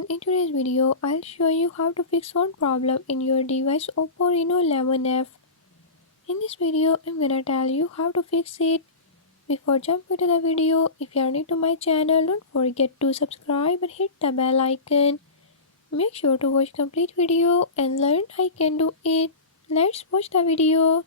everyone, in today's video I'll show you how to fix one problem in your device Oppo Reno 11F. In this video I'm gonna tell you how to fix it. Before jumping to the video, if you are new to my channel, don't forget to subscribe and hit the bell icon. Make sure to watch complete video and learn I can do it. Let's watch the video.